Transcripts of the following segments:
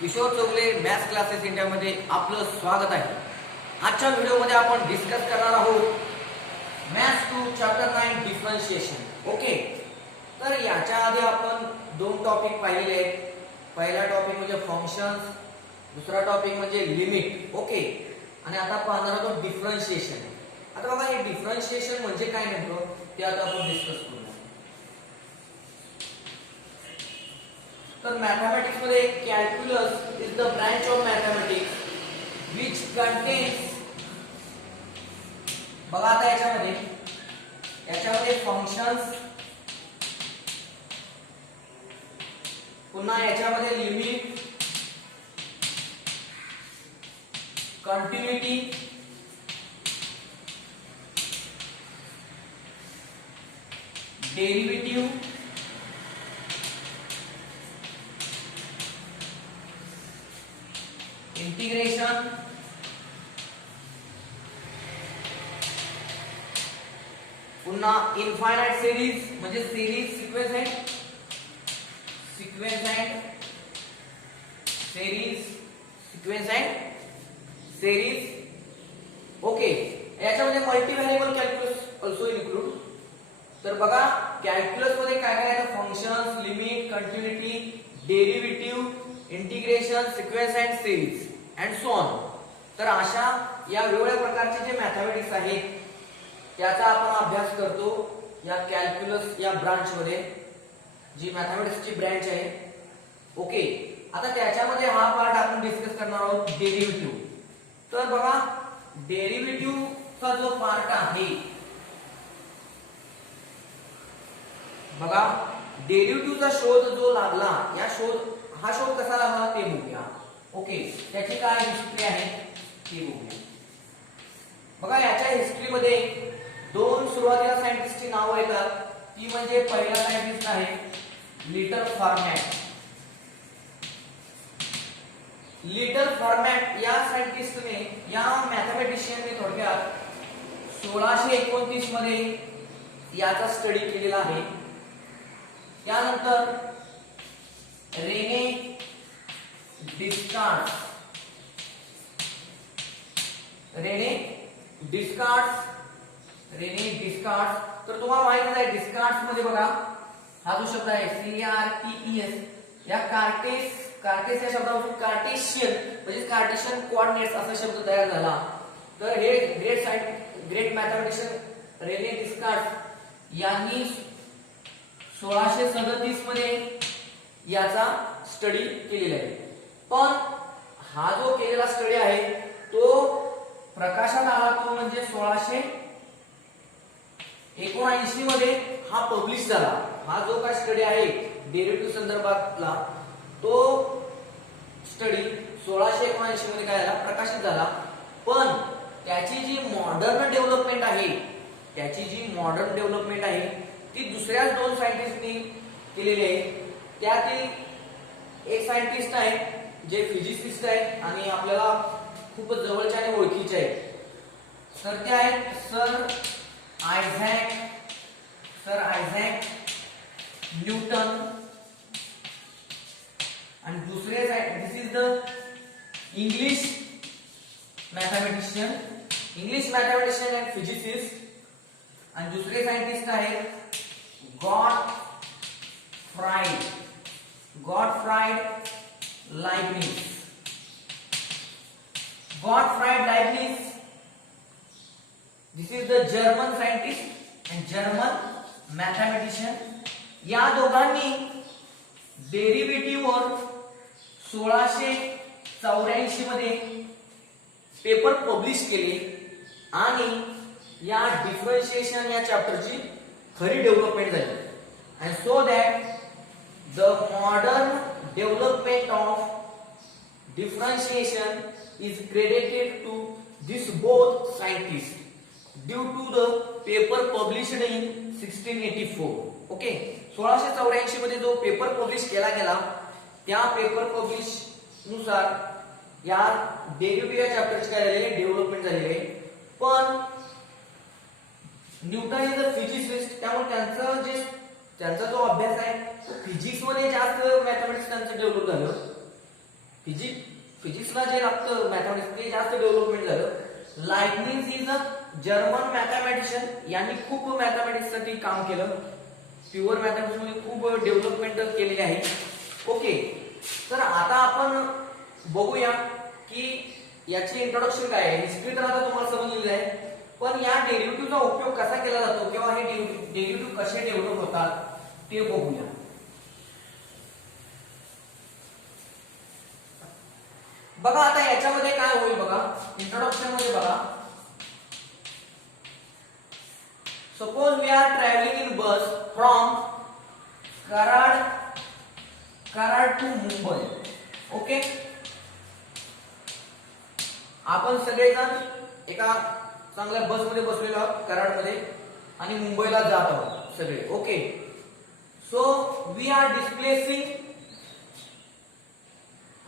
Kishore Chougale maths classes इंडियामध्ये आपलं स्वागत आहे. आजच्या व्हिडिओमध्ये आपण डिस्कस करणार आहोत मॅथ्स 2 चॅप्टर 9 डिफरन्शिएशन. ओके, तर याच्या आधी आपण दोन टॉपिक पाहिलेले आहेत. पहिला टॉपिक म्हणजे फंक्शन्स, दुसरा टॉपिक म्हणजे लिमिट. ओके, आणि आता पाहणार आहोत डिफरन्शिएशन. आता बघा, हे डिफरन्शिएशन म्हणजे काय नेमकं ते आता आपण डिस्कस करूया. तर मॅथमॅटिक्स मध्ये calculus is the branch of mathematics which contains, बघा आता याच्यामध्ये फंक्शन्स, पुन्हा याच्यामध्ये लिमिट, कंटिन्यूटी, डेरिव्हेटिव्ह, इंटिग्रेशन, पुन्हा इनफायनाइट सिरीज म्हणजे series, sequence and series. Okay, याच्यामध्ये multi variable calculus also include. तर बघा, कॅल्क्युलस मध्ये काय काय आहे? Functions, limit, continuity, derivative, integration, sequence and series and so on. तर अशा या वेगवेगळ्या प्रकारचे जे मॅथमॅटिक्स आहेत त्याचा आपण अभ्यास करतो या कॅल्क्युलस या ब्रांच मध्ये, जी मॅथमॅटिक्सची ब्रांच आहे. ओके, आता त्याच्यामध्ये हा पार्ट आपण डिस्कस करणार आहोत डेरिव्हेटिव्ह. तर बघा, डेरिव्हेटिव्हचा जो पार्ट आहे, बघा डेरिव्हेटिव्हचा शोध जो लागला, हा शोध कसा लागला ते बघूया. ओके, त्याची काय हिस्ट्री आहे ते बघूया. बघा, याच्या हिस्ट्रीमध्ये दोन सुरुवातीला सायंटिस्टची नावं येतात. ती म्हणजे पहिला सायंटिस्ट आहे लिटल फॉर्मॅट. लिटल फॉर्मॅट या सायंटिस्टने, या मॅथमॅटिशियनने थोडक्यात 1629 मध्ये याचा स्टडी केलेला आहे. त्यानंतर रेने डिस्कार्ड्स. तर तुम्हाला माहित आहे डिस्कार्ड्स मध्ये बघा, हा जो शब्द आहे CARTES, या कार्टेस या शब्दापासून कार्टेशियन म्हणजे कार्टेशियन कोऑर्डिनेट्स असा शब्द तयार झाला. तर हे ग्रेट मॅथमॅटिशियन रेने डिस्कार्ड्स यांनी 1637 मध्ये याचा स्टडी केलेला आहे. पण हा जो केलेला स्टडी आहे तो प्रकाशात आला तो म्हणजे 1679 मध्ये हा पब्लिश झाला. हा जो काय स्टडी आहे डेरिव्हेटिव्ह संदर्भातला, तो स्टडी 1679 मध्ये काय झाला, प्रकाशित झाला. पण त्याची जी मॉडर्न डेव्हलपमेंट आहे ती दुसऱ्याच दोन सायंटिस्टनी केलेली आहे. त्यातील एक सायंटिस्ट आहे जे फिजिसिस्ट आहे आणि आपल्याला खूपच जवळचे आणि ओळखीचे आहेत. तर ते आहेत सर आयझॅक न्यूटन. आणि दुसरे this is the English mathematician and physicist. आणि दुसरे सायंटिस्ट आहेत Gottfried Leibniz. This is the German scientist and German mathematician. या दोघांनी डेरिव्हेटिव्हवर 1684 मध्ये पेपर पब्लिश केले आणि या डिफरन्शिएशन या चॅप्टरची खरी डेव्हलपमेंट झाली. And so that the modern development of differentiation is credited to these both scientists due to the paper published in 1684. Okay, 1684 मध्ये जो पेपर पब्लिश केला गेला, त्या पेपर पब्लिश नुसार या डेरिव्हेटिव्ह या चॅप्टरची काय झालेली डेव्हलपमेंट झालेली आहे. पण न्यूटन इज अ फिजिसिस्ट, त्यामुळे त्यांचा जो अभ्यास आहे तो फिजिक्स मध्ये जास्त मॅथमॅटिक्स त्यांचं डेव्हलप झालं. फिजिक्सला जे लागतं मॅथमॅटिक्स ते जास्त डेव्हलपमेंट झालं. लायबनिझ इज अ जर्मन मॅथमॅटिशियन, यांनी खूप मॅथमॅटिक्स साठी काम केलं. प्युअर मॅथमॅटिक्स मध्ये खूप डेव्हलपमेंट केलेली आहे. ओके, तर आता आपण बघूया की याची इंट्रोडक्शन काय आहे. हिस्ट्री तर आता तुम्हाला समजलेली आहे, पण या डेरिव्हेटिव्हचा उपयोग कसा केला जातो किंवा हे डेरिव्हेटिव्ह कसे डेव्हलप होतात ते बघूया. बघा आता याच्यामध्ये काय होईल बघा, इंट्रोडक्शन मध्ये बघा. Suppose we are travelling in bus from Karad to Mumbai. Okay, आपण सगळेजण एका चांगल्या बस मध्ये बसलेलो आहोत कराडमध्ये आणि मुंबईला जात आहोत सगळे. Okay, so we are displacing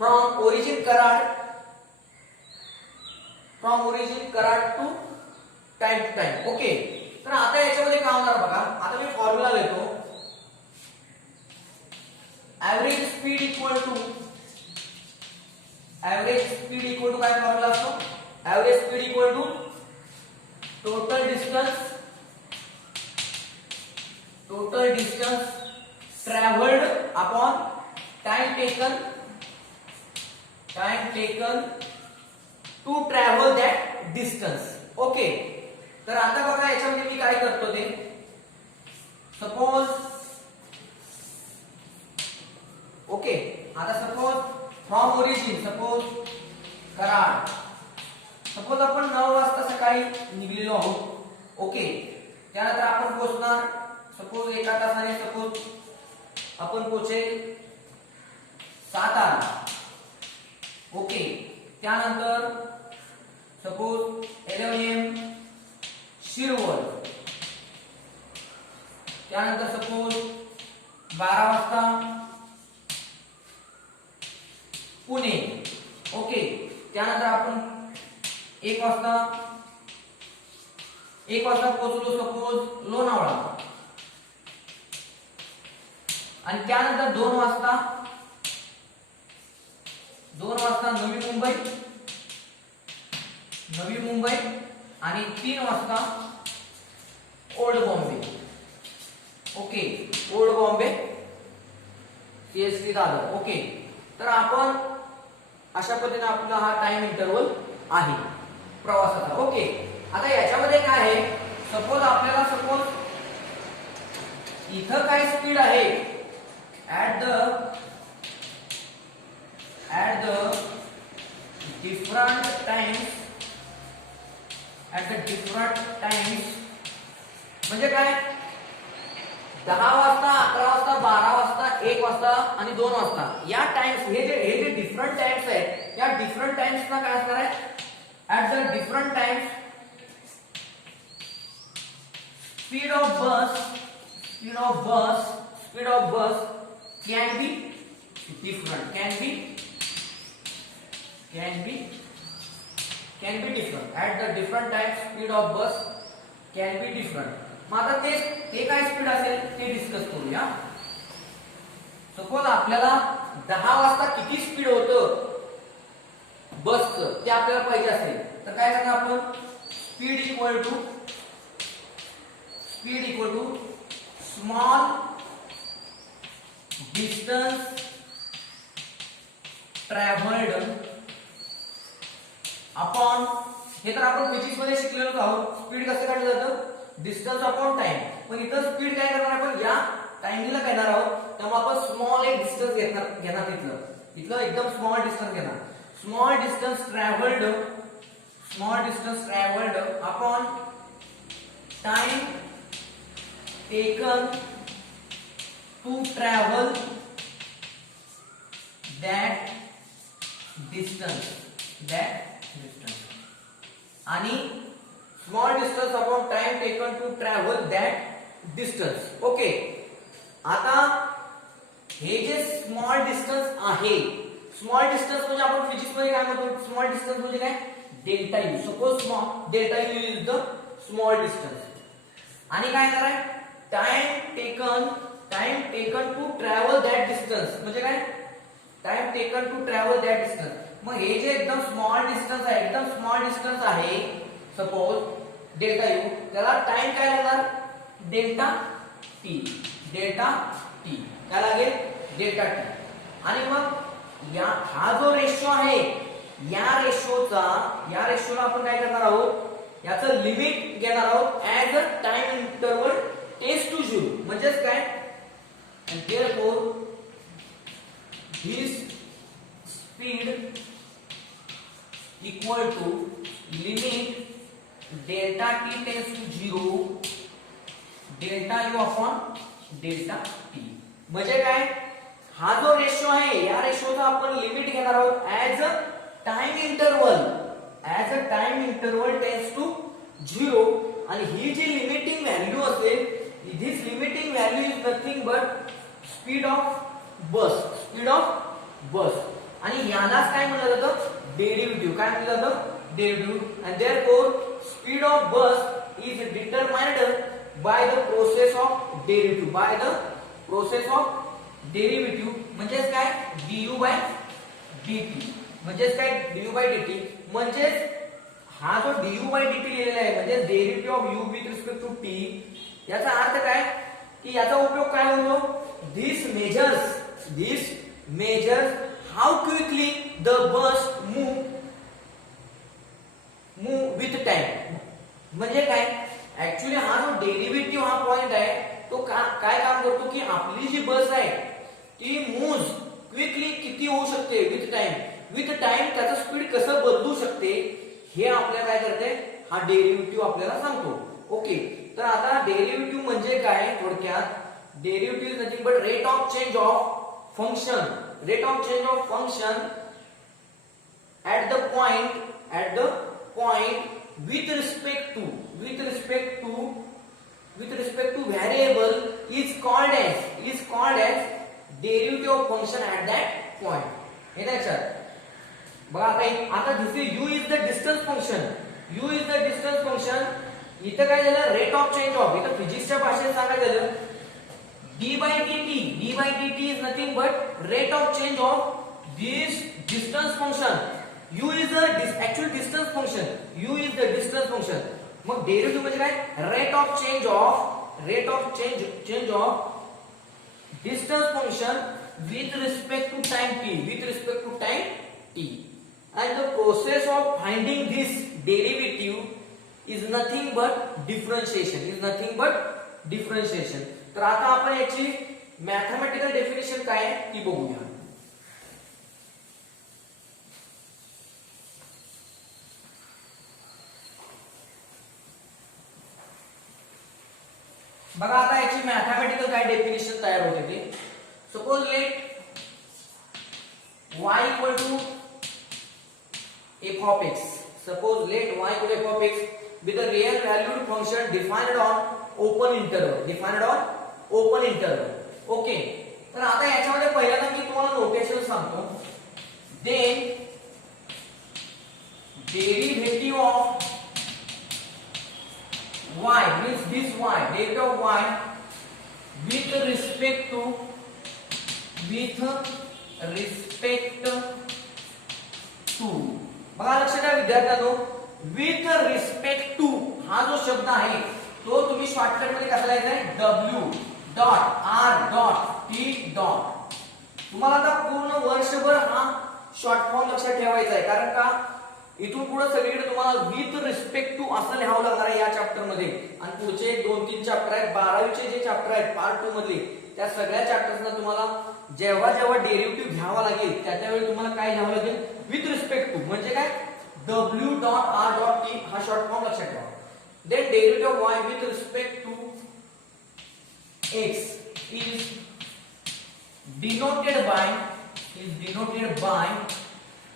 from origin Karad to time. Okay, तर आता याच्यामध्ये काय होणार बघा. आता मी फॉर्म्युला लिहितो. ऍव्हरेज स्पीड इक्वल टू काय फॉर्म्युला असतो. Average speed equal to total distance travelled upon time taken to travel that distance. Okay, तर आता बघा याच्यामध्ये मी काय करतो ते. सपोज ओके, आता suppose from origin suppose Karad, suppose आपण 9 वाजता सकाळी निघलेलो आहोत. ओके, त्यानंतर आपण पोहोचणार सपोज एका तासाने, सपोज आपण पोहोचेल सातारा. ओके, त्यानंतर सपोज 11 AM शिरवळ, त्यानंतर सपोज 12 वाजता पुणे. ओके, त्यानंतर आपण 1 वाजता पोहोचलो सपोज लोणावळा, आणि त्यानंतर 2 वाजता नवी मुंबई आणि 3 वाजता old Bombay. Okay, old Bombay CST Dadar. Okay, तर आपण अशा पद्धतीने आपला हा टाइम इंटरवल आहे प्रवासाचा. ओके, आता याच्यामध्ये काय आहे. सपोज आपल्याला इथं काय स्पीड आहे ऍट द डिफरंट टाइम्स म्हणजे काय 10 वाजता, 11 वाजता, 12 वाजता, 1 वाजता आणि 2 वाजता या टाइम्स, हे जे डिफरंट टाइम्स आहेत, या डिफरंट टाइम्सना काय असणार आहे. At the different times speed of bus can be different. At the different times speed of bus can be different. मग आता ते काय स्पीड असेल ते डिस्कस करूया. सपोज आपल्याला 10 वाजता किती स्पीड होतं बसचं ते आपल्याला पाहिजे असेल, तर काय करणार आपण. Speed equal to small distance travelled upon, हे तर आपण फिजिक्स मध्ये शिकलेलो आहोत. स्पीड कसं काढलं जातं, डिस्टन्स अपॉन टाइम. पण इथं स्पीड काय करणार आपण, या टाइमिंगला घेणार आहोत. त्यामुळे आपण स्मॉल एक डिस्टन्स घेणार इथलं एकदम स्मॉल डिस्टन्स घेणार. Small distance travelled upon time taken to travel that distance आणि small distance upon time taken to travel that distance. Okay, आता हे जे स्मॉल डिस्टन्स आहे, स्मॉल डिस्टन्स म्हणजे आपण फिजिक्स मध्ये काय म्हणतो, स्मॉल डिस्टन्स म्हणजे काय, delta U. Suppose delta U is the small distance. आणि काय कराय, time taken to travel that distance म्हणजे काय, time taken to travel that distance. मग हे जे एकदम स्मॉल डिस्टन्स आहे, एकदम स्मॉल डिस्टन्स आहे, सपोज डेल्टा यू, त्याला टाइम काय लागणार? Delta T. डेल्टा टी काय लागेल? Delta T. आणि मग या हा जो रेशो आहे, या रेशोला आपण काय करणार आहोत? याचं लिमिट घेणार आहोत as a time interval tends to 0. म्हणजेच काय? and therefore this speed equal to limit delta t tends to 0 delta u upon delta t. म्हणजे काय? हा जो रेशो आहे, या रेशोचा आपण लिमिट घेणार आहोत as a time interval tends to 0. आणि ही जी लिमिटिंग व्हॅल्यू असेल, this limiting value is nothing but speed of bus. आणि यालाच काय म्हणलं जातं? डेरिव्हेटिव्ह. काय म्हणलं जातं? Derivative. and therefore speed of bus is determined by the process of derivative. म्हणजेच काय? du by dt. म्हणजेच काय? du by dt. म्हणजेच हा जो du by dt लिहिलेला आहे, म्हणजे derivative of u with respect to t, याचा अर्थ काय? की याचा उपयोग काय होतो? This measures how quickly the bus move with time. म्हणजे काय? ऍक्च्युअली हा जो डेरिव्हेटिव्ह हा पॉइंट आहे, तो काय काम करतो की आपली जी बस आहे ती मूव्ह क्विकली किती होऊ शकते विथ टाइम त्याचं स्पीड कसं बदलू शकते, हे आपल्याला काय करते? हा डेरिव्हेटिव्ह आपल्याला सांगतो. ओके. तर आता डेरिव्हेटिव्ह म्हणजे काय? थोडक्यात derivative is nothing but rate of change of function at the point with respect to variable is called as derivative of function at that point. हे लक्षात बघा. आता दिस u is the distance function. इथं काय झालं? Rate of change of. इथं फिजिक्सच्या भाषेत सांगायचं झालं d by dt is nothing but rate of change of this distance function. u is the actual distance function. मग डेरिव्हेटिव्ह म्हणजे काय? Rate of change of distance function with respect to time t. And the process of finding this derivative is nothing but differentiation. तर आता आपण याची mathematical definition काय आहे ती बघूया. बघा आता याची मॅथमॅटिकल काय डेफिनेशन तयार होते ते. Suppose let y equal to f of x. Suppose let y equal to f of x with a real valued function defined on open interval. Okay. तर आता याच्यामध्ये पहिल्यांदा मी तुम्हाला नोटेशन सांगतो. Then derivative of y means this y, derivative of y with respect to बघा लक्षात द्या विद्यार्थ्यांनो, विथ रिस्पेक्ट टू हा जो शब्द आहे तो तुम्ही शॉर्टकट मध्ये कसा लिहायचा आहे? w dot r dot t dot. तुम्हाला आता पूर्ण वर्षभर हा शॉर्ट फॉर्म लक्षात ठेवायचा आहे, कारण का इथून पुढे सगळीकडे तुम्हाला विथ रिस्पेक्ट टू असं लिहावं लागणार आहे या चॅप्टर मध्ये. आणि पुढचे 2-3 चॅप्टर आहेत, 12वीचे जे चॅप्टर आहेत पार्ट 2 मधले, त्या सगळ्या चॅप्टर्सना तुम्हाला जेव्हा डेरिव्हेटिव्ह घ्यावा लागेल त्यावेळी तुम्हाला काय घ्यावं लागेल? With respect to. म्हणजे काय? w dot r dot t हा शॉर्ट फॉर्म लक्षात ठेवा. Then derivative of y with respect to x is denoted by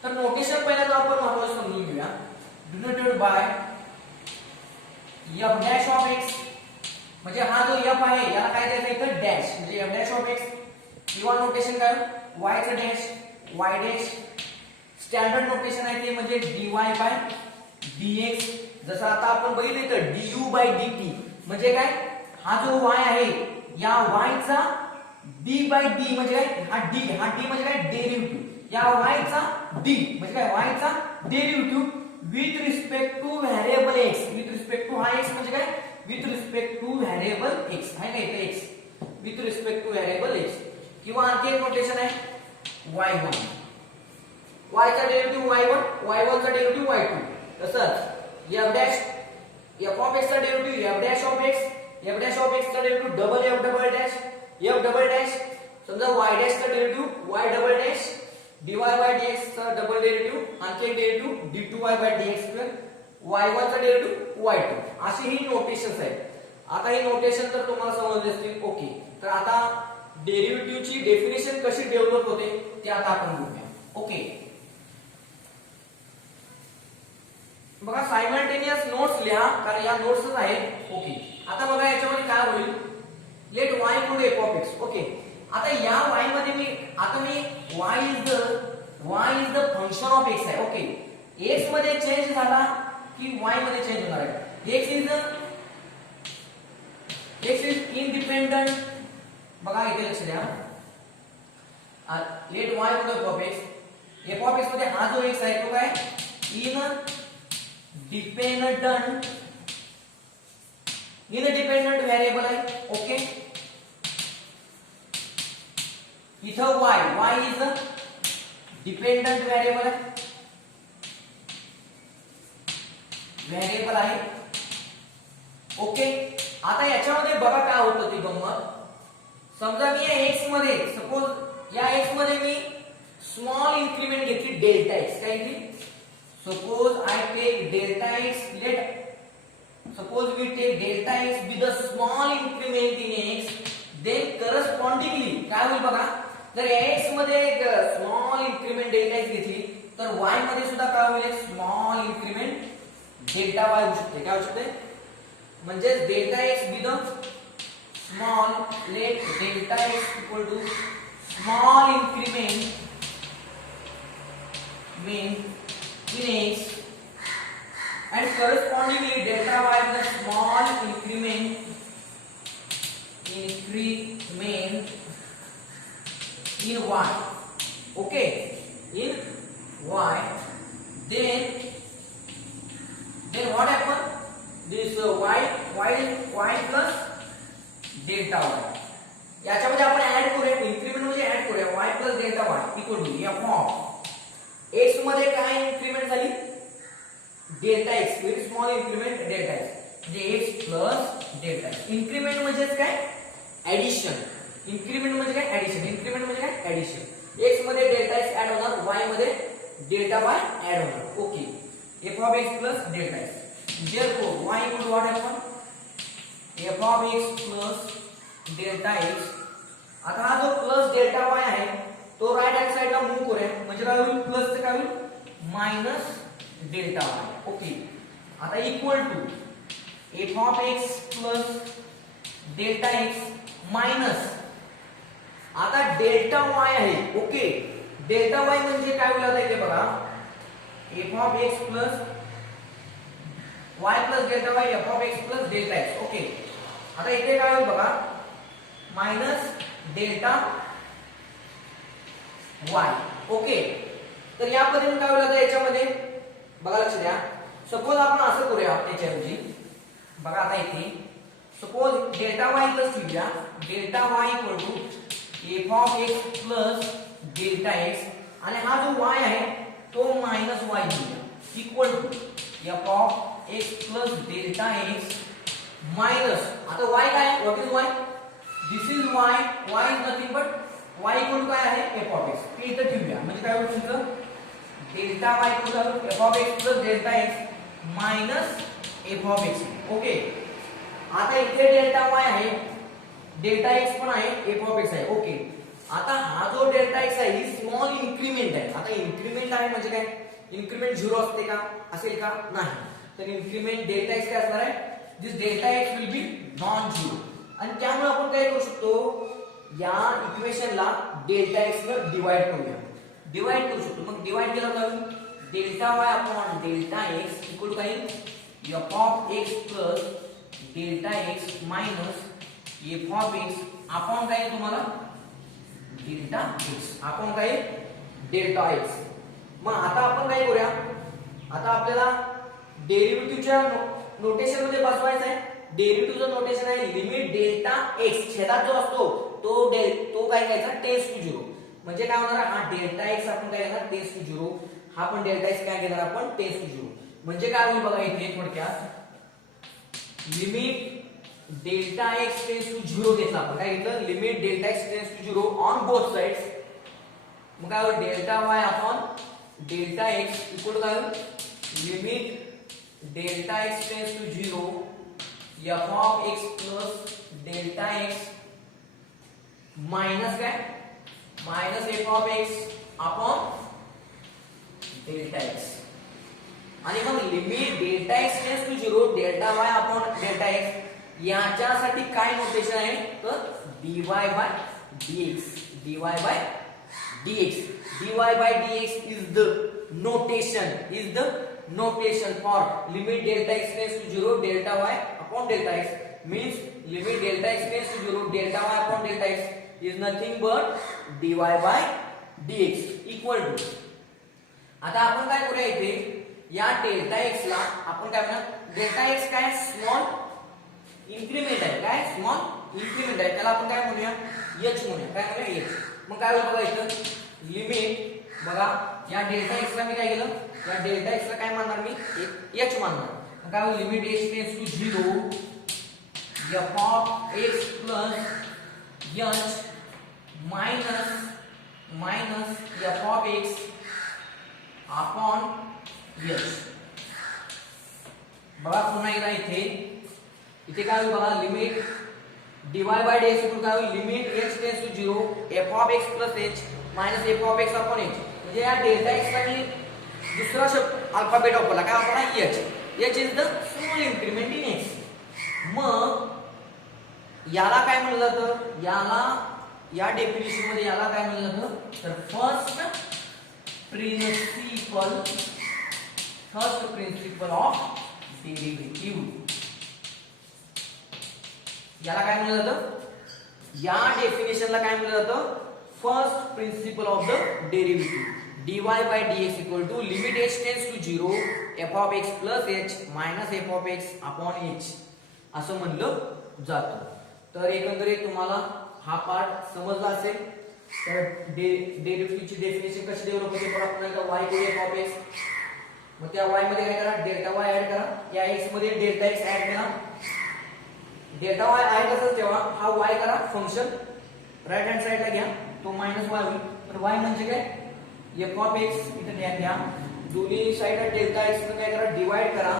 तर नोटेशन पहिल्यांदा आपण महत्त्वाचं समजून घेऊया. Denoted by f dash of x. म्हणजे हा जो f आहे याला काय द्यायचं इथं? डॅश. म्हणजे f डॅश ऑफ x किंवा नोटेशन काय? y चा dash, y dash. Standard notation आहे ते म्हणजे dy बाय dx. जसं आता आपण बघितलं इथं du बाय dt. म्हणजे काय? हा जो y आहे या y चा d बाय d म्हणजे काय? हा d म्हणजे काय? डेरिव्हेटिव्ह. या y चा d म्हणजे काय y चा derivative with respect to variable x, with respect to हा x म्हणजे काय with respect to variable x आहे का इथे x with respect to variable x किंवा आणखी एक नोटेशन आहे y1 y चा डेरिव्हेटिव्ह y1 y1 चा डेरिव्हेटिव्ह y2 तसंच f dash f of x चा derivative f dash of x चा derivative double f double dash समजा y डॅश चा derivative y double dash dy by dx चा double derivative आणखी एक derivative d2y bye dx square y1 चा derivative y2 अशी ही notations आहेत। आता ही नोटेशन तर तुम्हाला समजले असतील ओके। तर आता डेरिव्हेटिव्हची डेफिनेशन कशी डेव्हलप होते ते आता आपण बघूया ओके। बघा सायमल्टेनियस नोट्स लिहा कारण या नोट्सच आहेत ओके। आता बघा याच्यामध्ये काय होईल let y equal to f of x okay. आता या y मध्ये मी y is the function of x आहे ओके। x मध्ये चेंज झाला की y मध्ये चेंज होणार आहे। x इज इंडिपेंडंट बघा इथे लक्ष द्या let y equal to f of x मध्ये हा जो x आहे तो काय इंडिपेंडंट व्हेरिएबल आहे ओके। इथं y is a dependent variable आहे ओके। आता याच्यामध्ये बघा काय होतं ती गंमत समजा मी या x मध्ये सपोज या x मध्ये मी स्मॉल इन्क्रीमेंट घेतली डेल्टा x काय घेतली suppose I take delta x suppose we take delta x with a small increment in x then correspondingly काय होईल बघा जर x मध्ये एक स्मॉल इन्क्रीमेंट डेल्टा x घेतली तर y मध्ये सुद्धा काय होईल एक स्मॉल इन्क्रीमेंट डेल्टा y होऊ शकते काय होऊ शकते म्हणजे delta x with a small let delta x equal to small increment mean in x and correspondingly delta y with a small increment in y okay in y then what happen this y plus delta y याच्यामध्ये आपण add करूया increment म्हणजे add करूया y plus delta y equal to f of x मध्ये काय increment झाली delta x very small increment delta x म्हणजे x plus delta x increment म्हणजे काय ऍडिशन इन्क्रीमेंट म्हणजे काय ऍडिशन इन्क्रीमेंट म्हणजे काय ऍडिशन x मध्ये डेल्टा x ऍड होणार y मध्ये डेल्टा y ऍड होणार okay f of x plus delta x therefore y equal to what happen f of x plus delta x आता हा जो प्लस डेल्टा y आहे तो right hand साइडला move करूया म्हणजे काय होईल प्लस ते काय होईल मायनस डेल्टा y ओके। आता equal to f of x plus delta x minus आता डेल्टा y आहे ओके डेल्टा y म्हणजे काय होईल आता इथे बघा f of x plus y plus delta y f of x plus delta x okay. आता इथे काय होईल बघा मायनस डेल्टा y ओके। तर यापर्यंत काय होईल आता याच्यामध्ये बघा लक्ष द्या सपोज आपण असं करूया याच्याऐवजी बघा आता इथे सपोज डेल्टा y प्लस लिहूया delta y equal to f of x plus delta x आणि हा जो y आहे तो मायनस y लिहूया equal to f of x plus delta x minus आता y काय what is y this is y is nothing but y equal to काय आहे f ऑफ x ते इथे ठेवूया म्हणजे काय होईल तुमचं delta y equal to f of x plus delta x minus f of x okay. आता इथे डेल्टा y आहे डेल्टा x पण आहे f ऑफ x आहे ओके। आता हा जो डेल्टा x आहे ही स्मॉल इन्क्रीमेंट आहे आता इन्क्रीमेंट आहे म्हणजे काय इन्क्रीमेंट 0 असते का असेल का नाही तर इन्क्रीमेंट डेल्टा x काय असणार आहे this delta x will be non zero आणि त्यामुळे आपण काय करू शकतो या इक्वेशनला डेल्टा x वर डिवाइड करू शकतो मग डिवाइड केलं तर delta y upon delta x equal to काय f of x plus delta x minus f of x upon काय तुम्हाला डेल्टा x अपॉन काय डेल्टा एक्स. मग आता आपण काय करूया, आता आपल्याला डेरिव्हेटिव्हच्या नोटेशन मध्ये बसवायचं आहे. डेरिव्हेटिव्हचं नोटेशन आहे लिमिट डेल्टा एक्स, छेदात जो असतो तो काय घ्यायचा, टेन्स टू 0. म्हणजे काय होणार, हा डेल्टा एक्स आपण काय घेणार, टेन्स टू 0. हा पण डेल्टा एक्स काय घेणार आपण, टेन्स टू 0. म्हणजे काय होईल बघा इथे थोडक्यात, limit delta x tends to 0 घेतला आपण. काय घेतलं, limit delta x tends to 0 on both sides. मग काय होईल, delta y upon delta x equal काय होईल, limit delta x tends to 0 f of x plus delta x minus काय, minus f of x upon delta x. आणि मग limit delta x tends to 0 delta y upon delta x याच्यासाठी काय notation आहे, तर dy by dx, dy by dx, dy by dx is the notation for limit delta x tends to 0 delta y upon delta x. Means limit delta x tends to 0 delta y upon delta x is nothing but dy by dx equal to. आता आपण काय करूया, इथे या delta x ला आपण काय म्हणणार, डेल्टा एक्स काय स्मॉल इन्क्रीमेंट आहे, काय स्मॉल इन्क्रीमेंट आहे, त्याला आपण काय म्हणूया, h म्हणूया. काय म्हणूया, h. मग काय होईल बघा इथं, लिमिट बघा या डेल्टा एक्स ला मी काय केलं, या डेल्टा एक्स ला काय मानणार मी, h मानणार. मग काय होईल, limit h tends to 0 f of x plus h minus f of x upon h. बघा पुन्हा एकदा इथे काय होईल बघा, limit dy by dx equal काय होईल, limit h tends to 0 f of x plus h minus f of x upon h. म्हणजे या डेल्टा एक्स ला मी दुसरा शब्द अल्फाबेट वापरला, काय वापरला, h is the small increment in x. मग याला काय म्हणलं जातं, याला या डेफिनेशन मध्ये याला काय म्हणलं जातं, तर फर्स्ट प्रिन्सिपल ऑफ डेरिव्हेटिव्ह. याला काय म्हणलं जातं, या डेफिनेशनला काय म्हणलं जातं, first principle of the derivative. dy by dx equal to limit h tends to 0 f of x plus h minus f of x upon h असं म्हणलं जातं. तर एकंदरीत तुम्हाला हा पार्ट समजला असेल. तर डेरिव्हेटिव्हची डेफिनेशन कशी डेव्हलप होते, पण आपण एकदा y = f of x, मग त्या y मध्ये काय करा, डेल्टा y ऍड करा, या x मध्ये डेल्टा x ऍड करा. डेल्टा y आहे तसंच ठेवा, हा y करा फंक्शन राइट हँड साइडला घ्या, तो माइनस y होईल. तर y म्हणजे काय, f of x इथे घ्या, दोन्ही साइडला डेल्टा x ने काय करा, डिवाइड करा.